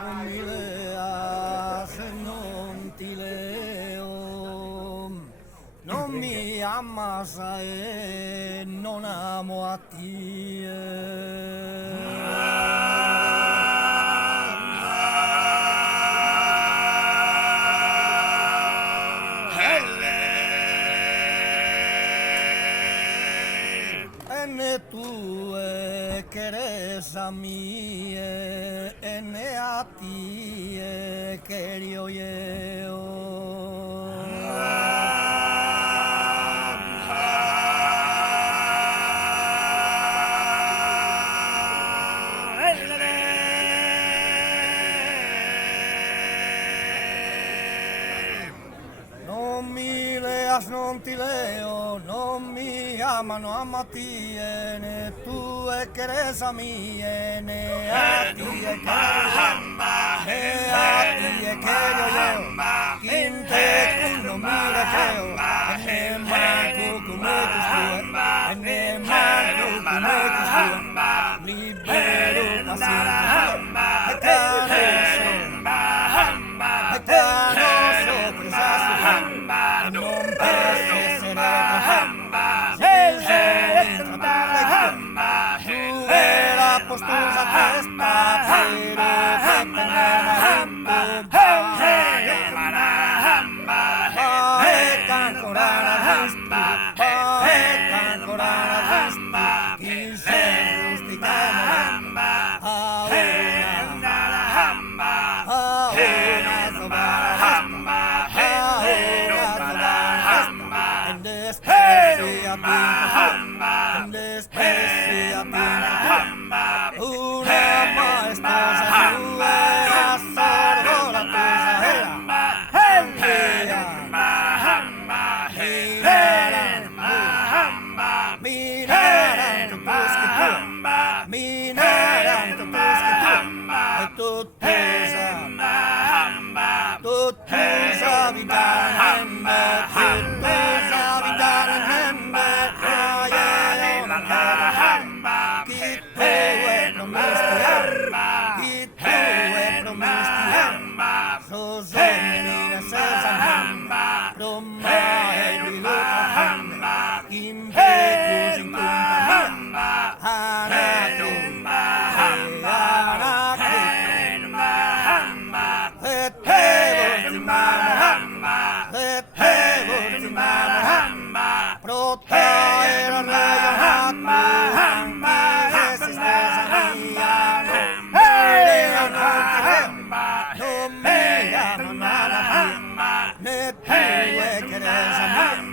non mi leas, non ti leo, non mi amas e non amo a te. Tu che eres a mí e a ti che io non mi leas, non ti leo, non mi amano a ti, ne tu che eres a mí, ne a ti che io, quinte non mi le creo, ne manco come tu stue, ne manco come tu stue, libero paziente, e canoso, non posso essere postosa questa però ancora la vista chi sei rusticano una maestosa sordo la cosa tuttusa ne tu che eres a mí.